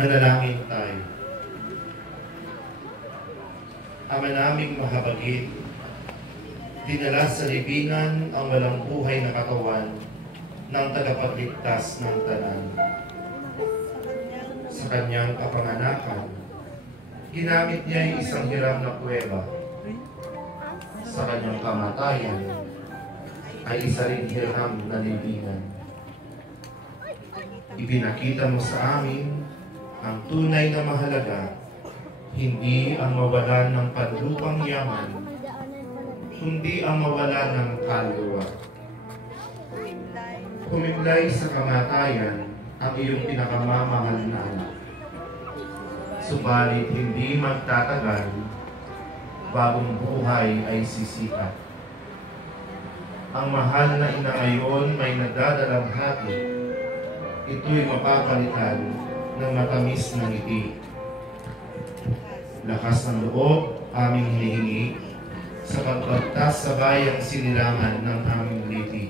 Manalangin tayo. Ama naming mahabagin, dinala sa libingan ang walang buhay na katawan ng tagapagligtas ng tanan. Sa kanyang kapanganakan, ginamit niya ay isang hiram na kuweba. Sa kanyang kamatayan, ay isa ring hiram na libingan. Ipinakita mo sa amin ang tunay na mahalaga, hindi ang mawalan ng panlupang yaman, kundi ang mawalan ng kaluluwa. Kumimlay sa kamatayan ang iyong pinakamamahal na anak. Subalit hindi magtatagal, bagong buhay ay sisikat. Ang mahal na ina ngayon may nagdadalang hati. Ito'y mapapalitan ng matamis na ngiti. Lakas ng loob aming hinihingi sa pagpagtas sa bayang sinilangan ng aming liti.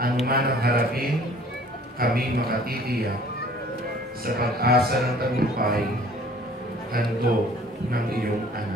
Ano man ang harapin, kami makatitiyak sa pag-asa ng tagumpay, handog ng iyong anak.